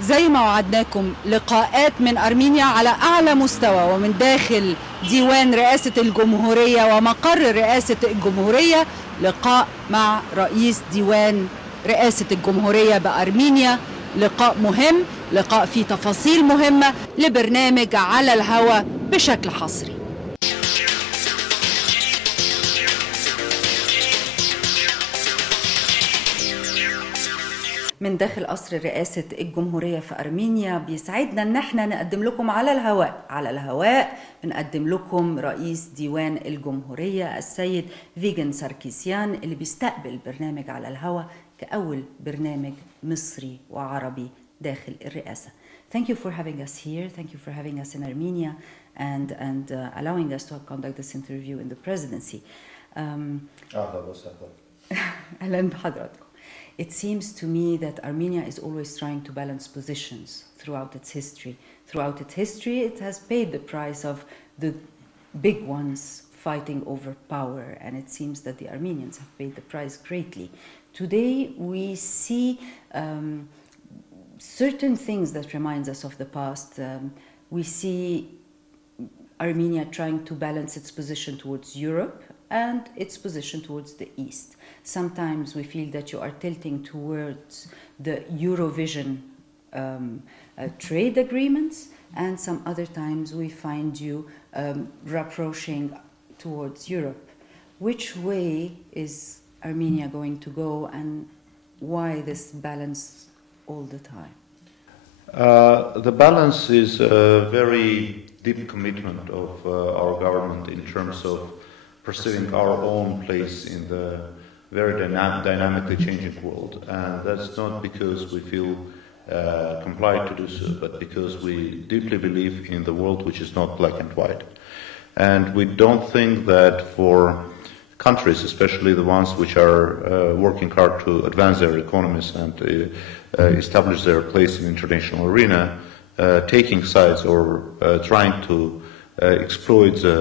زي ما وعدناكم لقاءات من أرمينيا على أعلى مستوى ومن داخل ديوان رئاسة الجمهورية ومقر رئاسة الجمهورية، لقاء مع رئيس ديوان رئاسة الجمهورية بأرمينيا. لقاء مهم، لقاء فيه تفاصيل مهمة لبرنامج على الهواء بشكل حصري. من داخل قصر رئاسة الجمهورية في أرمينيا بيسعدنا ان احنا نقدم لكم على الهواء بنقدم لكم رئيس ديوان الجمهورية السيد فيجن ساركيسيان، اللي بيستقبل برنامج على الهواء كأول برنامج مصري وعربي داخل الرئاسة. Thank you for having us here. Thank you for having us in Armenia and allowing us to conduct this interview in the presidency. أهلا بحضراتكم. It seems to me that Armenia is always trying to balance positions throughout its history. Throughout its history, it has paid the price of the big ones fighting over power, and it seems that the Armenians have paid the price greatly. Today, we see certain things that reminds us of the past. We see Armenia trying to balance its position towards Europe and its position towards the East. Sometimes we feel that you are tilting towards the Eurovision trade agreements, and some other times we find you rapproching towards Europe. Which way is Armenia going to go, and why this balance all the time? The balance is a very deep commitment of our government in terms of perceiving our own place in the very dynamically changing world. And that's not because we feel compelled to do so, but because we deeply believe in the world which is not black and white. And we don't think that for countries, especially the ones which are working hard to advance their economies and establish their place in the international arena, taking sides or trying to exploit the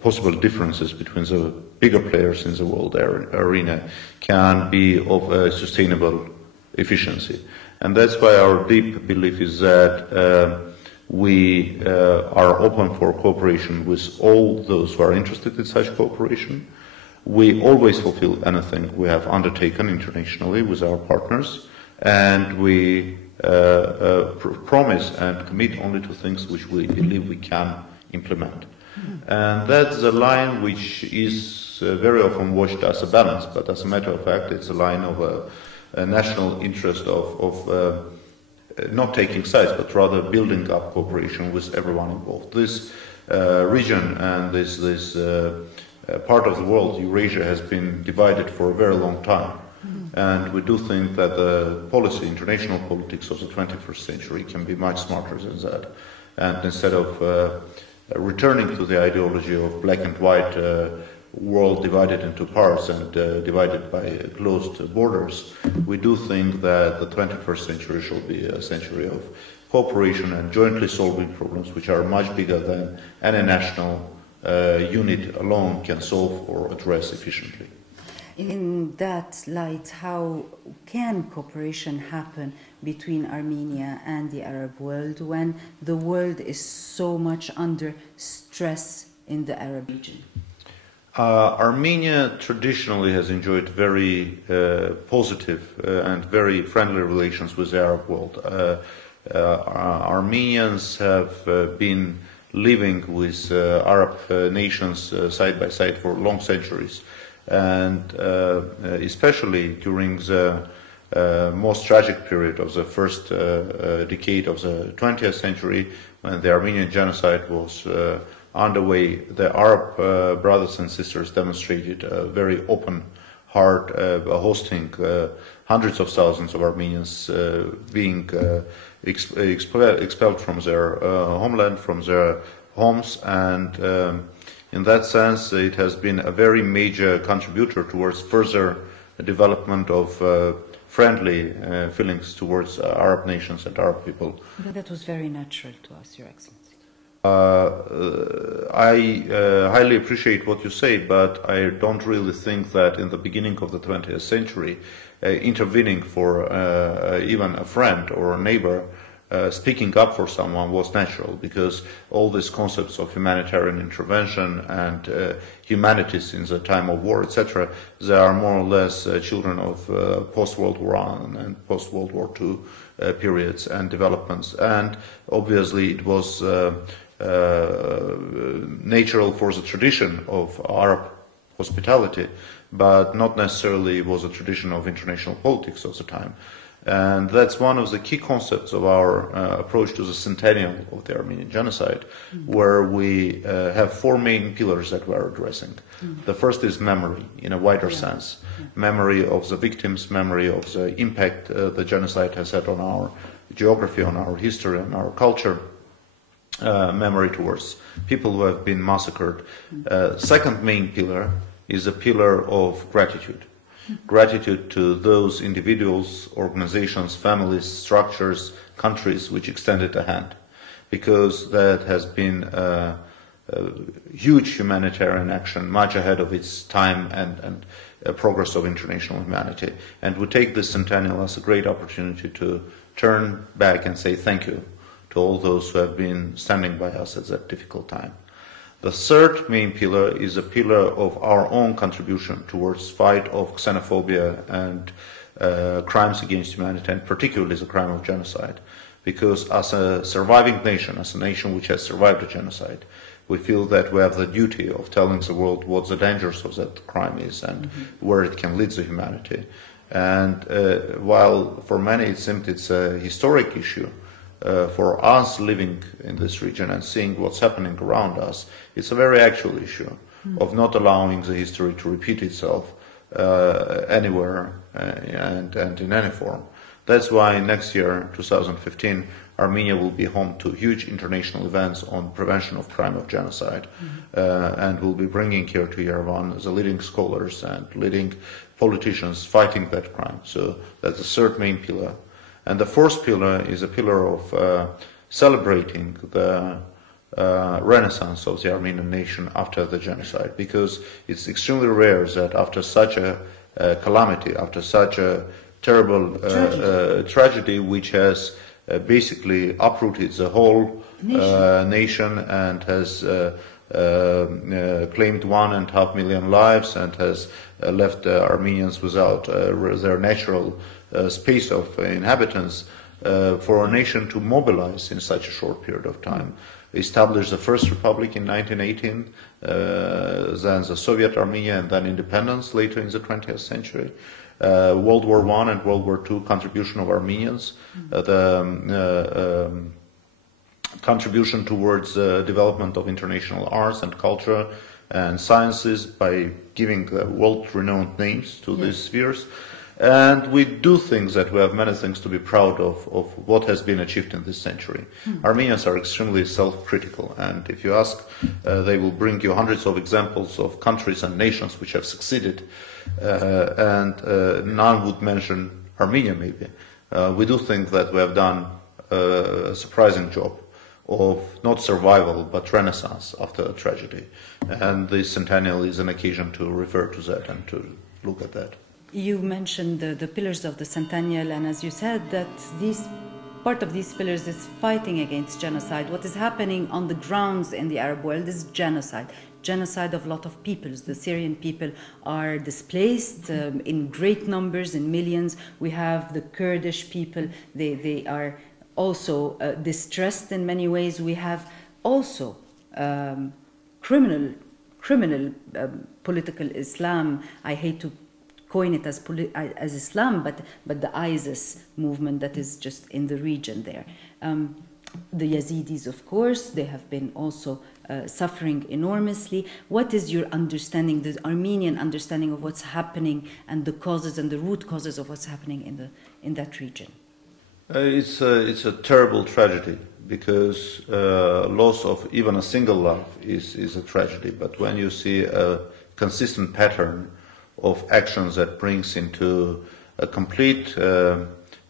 possible differences between the bigger players in the world arena can be of a sustainable efficiency. And that's why our deep belief is that we are open for cooperation with all those who are interested in such cooperation. We always fulfill anything we have undertaken internationally with our partners, and we promise and commit only to things which we believe we can implement. And that's a line which is very often watched as a balance, but as a matter of fact, it's a line of a national interest of not taking sides, but rather building up cooperation with everyone involved. This region and this part of the world, Eurasia, has been divided for a very long time. And we do think that the policy, international politics of the 21st century can be much smarter than that. And instead of returning to the ideology of black and white world divided into parts and divided by closed borders, we do think that the 21st century should be a century of cooperation and jointly solving problems which are much bigger than any national unit alone can solve or address efficiently. In that light, how can cooperation happen between Armenia and the Arab world when the world is so much under stress in the Arab region? Armenia traditionally has enjoyed very positive and very friendly relations with the Arab world. Armenians have been living with Arab nations side by side for long centuries. And especially during the most tragic period of the first decade of the 20th century, when the Armenian genocide was underway, the Arab brothers and sisters demonstrated a very open heart, hosting hundreds of thousands of Armenians being expelled from their homeland, from their homes, and in that sense, it has been a very major contributor towards further development of friendly feelings towards Arab nations and Arab people. But that was very natural to us, Your Excellency. I highly appreciate what you say, but I don't really think that in the beginning of the 20th century, intervening for even a friend or a neighbor speaking up for someone was natural, because all these concepts of humanitarian intervention and humanities in the time of war, etc., they are more or less children of post-World War I and post-World War II periods and developments. And obviously it was natural for the tradition of Arab hospitality, but not necessarily was a tradition of international politics of the time. And that's one of the key concepts of our approach to the centennial of the Armenian genocide, where we have four main pillars that we're addressing. The first is memory, in a wider sense. Memory of the victims, memory of the impact the genocide has had on our geography, on our history, on our culture. Memory towards people who have been massacred. Second main pillar is a pillar of gratitude. Gratitude to those individuals, organizations, families, structures, countries which extended a hand, because that has been a huge humanitarian action, much ahead of its time and progress of international humanity. And we take this centennial as a great opportunity to turn back and say thank you to all those who have been standing by us at that difficult time. The third main pillar is a pillar of our own contribution towards fight of xenophobia and crimes against humanity, and particularly the crime of genocide. Because as a surviving nation, as a nation which has survived a genocide, we feel that we have the duty of telling the world what the dangers of that crime is and where it can lead the humanity. And while for many it seemed it's a historic issue, for us living in this region and seeing what's happening around us, it's a very actual issue of not allowing the history to repeat itself anywhere and in any form. That's why next year, 2015, Armenia will be home to huge international events on prevention of crime of genocide, and we'll be bringing here to Yerevan the leading scholars and leading politicians fighting that crime. So that's the third main pillar. And the fourth pillar is a pillar of celebrating the renaissance of the Armenian nation after the genocide, because it's extremely rare that after such a calamity, after such a terrible tragedy which has basically uprooted the whole nation and has claimed 1.5 million lives and has left Armenians without their natural space of inhabitants, for a nation to mobilize in such a short period of time, establish the first republic in 1918, then the Soviet Armenia, and then independence later in the 20th century, World War I and World War II contribution of Armenians, the contribution towards the development of international arts and culture and sciences by giving world-renowned names to these spheres. And we do think that we have many things to be proud of what has been achieved in this century. Armenians are extremely self-critical, and if you ask, they will bring you hundreds of examples of countries and nations which have succeeded, and none would mention Armenia maybe. We do think that we have done a surprising job of not survival but renaissance after a tragedy, and the centennial is an occasion to refer to that and to look at that. You mentioned the pillars of the centennial, and as you said, that part of these pillars is fighting against genocide. What is happening on the grounds in the Arab world is genocide. Genocide of a lot of peoples. The Syrian people are displaced in great numbers, in millions. We have the Kurdish people. They are also distressed in many ways. We have also criminal political Islam. I hate to coin it as Islam, but the ISIS movement that is just in the region there. The Yazidis, of course, they have been also suffering enormously. What is your understanding, the Armenian understanding of what's happening and the causes and the root causes of what's happening in that region? It's a terrible tragedy, because loss of even a single life is a tragedy. But when you see a consistent pattern of actions that brings into a complete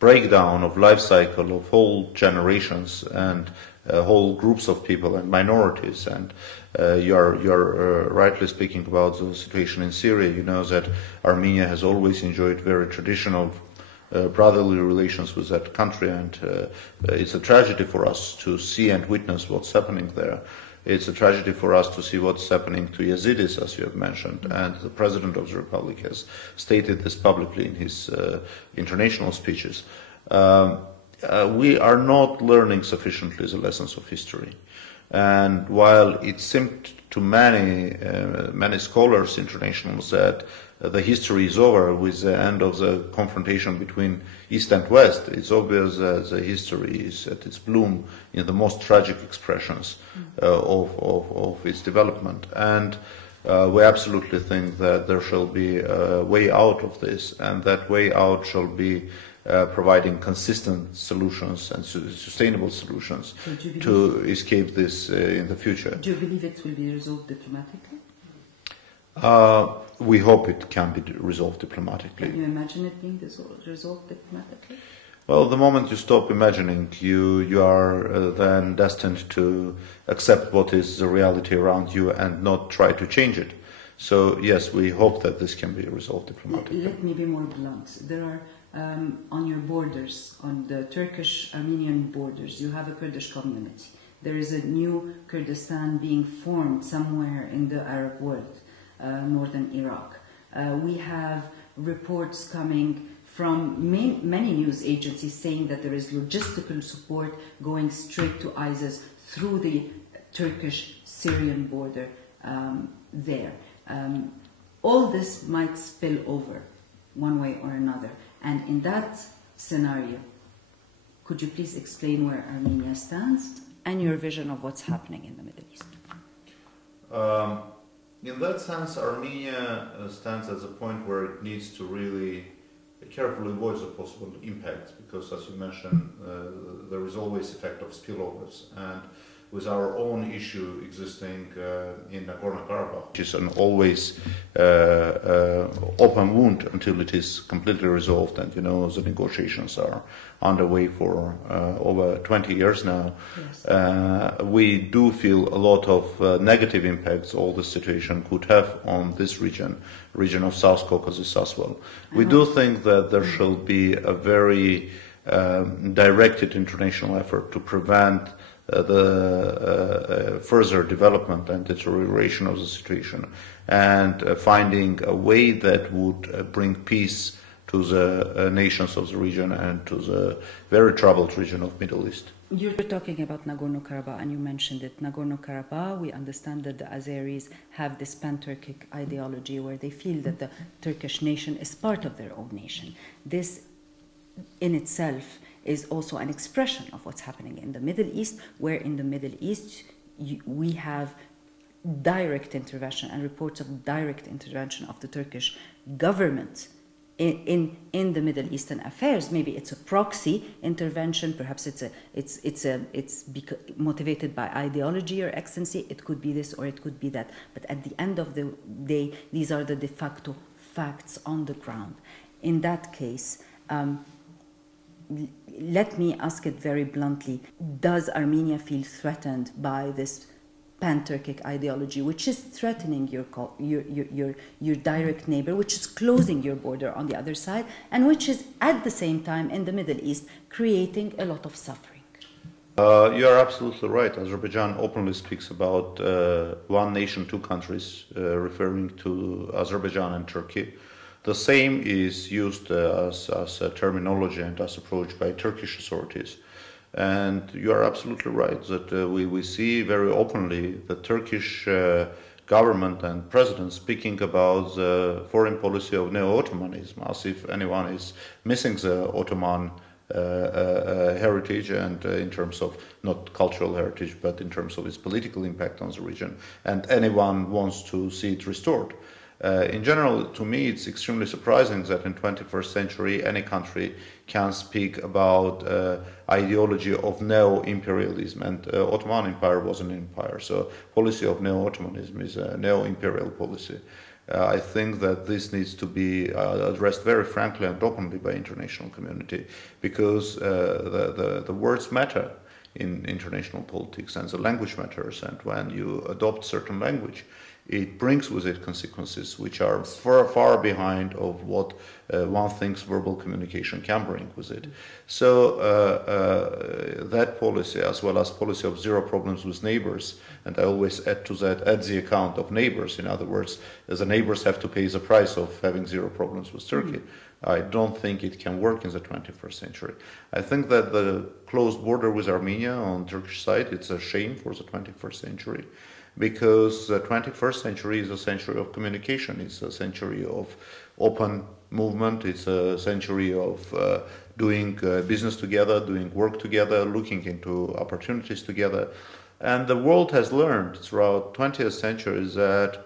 breakdown of life cycle of whole generations and whole groups of people and minorities, and you're rightly speaking about the situation in Syria. You know that Armenia has always enjoyed very traditional brotherly relations with that country, and it's a tragedy for us to see and witness what's happening there. It's a tragedy for us to see what's happening to Yazidis, as you have mentioned, and the President of the Republic has stated this publicly in his international speeches. We are not learning sufficiently the lessons of history. And while it seemed to many scholars, internationals, that the history is over with the end of the confrontation between East and West, it's obvious that the history is at its bloom in the most tragic expressions of its development. And we absolutely think that there shall be a way out of this, and that way out shall be providing consistent solutions and sustainable solutions to escape this in the future. Do you believe it will be resolved diplomatically? We hope it can be resolved diplomatically. Can you imagine it being resolved diplomatically? Well, the moment you stop imagining, you are then destined to accept what is the reality around you and not try to change it. So, yes, we hope that this can be resolved diplomatically. Let me be more blunt. There are, on your borders, on the Turkish-Armenian borders, you have a Kurdish community. There is a new Kurdistan being formed somewhere in the Arab world, northern Iraq. We have reports coming from many news agencies saying that there is logistical support going straight to ISIS through the Turkish-Syrian border there. All this might spill over one way or another. And in that scenario, could you please explain where Armenia stands and your vision of what's happening in the Middle East? In that sense, Armenia stands at a point where it needs to really carefully voice the possible impacts, because, as you mentioned, there is always effect of spillovers. And with our own issue existing in Nagorno-Karabakh, which is an always open wound until it is completely resolved, and the negotiations are underway for over 20 years now. Yes. We do feel a lot of negative impacts all this situation could have on this region of South Caucasus as well. We do think that there shall be a very directed international effort to prevent the further development and deterioration of the situation, and finding a way that would bring peace to the nations of the region and to the very troubled region of Middle East. You're talking about Nagorno-Karabakh, and you mentioned it. Nagorno-Karabakh, we understand that the Azeris have this pan-Turkic ideology where they feel that the Turkish nation is part of their own nation. This in itself is also an expression of what's happening in the Middle East, where in the Middle East we have direct intervention and reports of direct intervention of the Turkish government in the Middle Eastern affairs. Maybe it's a proxy intervention, perhaps it's motivated by ideology or excellency. It could be this or it could be that. But at the end of the day, these are the de facto facts on the ground. In that case, let me ask it very bluntly: does Armenia feel threatened by this pan-Turkic ideology, which is threatening your direct neighbor, which is closing your border on the other side, and which is at the same time in the Middle East creating a lot of suffering? You are absolutely right. Azerbaijan openly speaks about one nation, two countries, referring to Azerbaijan and Turkey. The same is used as a terminology and as approach by Turkish authorities. And you are absolutely right that we see very openly the Turkish government and president speaking about the foreign policy of neo-Ottomanism, as if anyone is missing the Ottoman heritage, and in terms of not cultural heritage, but in terms of its political impact on the region, and anyone wants to see it restored. In general, to me, it's extremely surprising that in 21st century any country can speak about ideology of neo-imperialism, and Ottoman Empire was an empire, so policy of neo-Ottomanism is a neo-imperial policy. I think that this needs to be addressed very frankly and openly by international community, because the words matter in international politics, and the language matters, and when you adopt certain language, it brings with it consequences which are far behind of what one thinks verbal communication can bring with it. So that policy, as well as policy of zero problems with neighbors, and I always add to that, at the account of neighbors. In other words, the neighbors have to pay the price of having zero problems with Turkey. I don't think it can work in the 21st century. I think that the closed border with Armenia on Turkish side, it's a shame for the 21st century, because the 21st century is a century of communication. It's a century of open movement. It's a century of doing business together, doing work together, looking into opportunities together. And the world has learned throughout 20th century that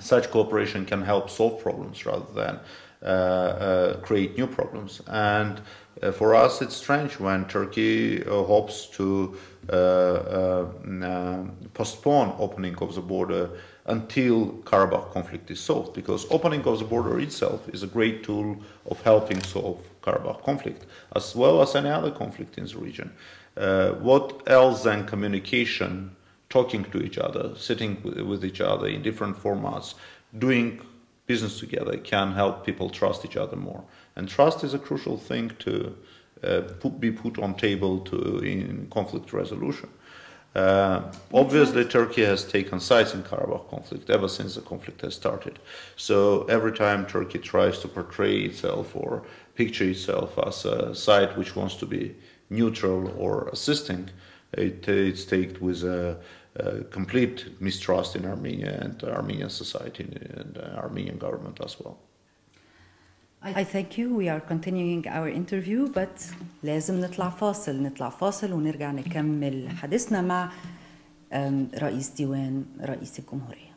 such cooperation can help solve problems rather than create new problems. And for us, it's strange when Turkey hopes to postpone opening of the border until Karabakh conflict is solved, because opening of the border itself is a great tool of helping solve Karabakh conflict, as well as any other conflict in the region. What else than communication, talking to each other, sitting with each other in different formats, doing business together can help people trust each other more. And trust is a crucial thing to be put on table in conflict resolution. Obviously, Turkey has taken sides in Karabakh conflict ever since the conflict has started. So every time Turkey tries to portray itself or picture itself as a side which wants to be neutral or assisting, it's taken with a complete mistrust in Armenia and Armenian society and Armenian government as well. I thank you. We are continuing our interview, but لازم نطلع فاصل ونرجع نكمل حديثنا مع رئيس ديوان رئيس الجمهورية.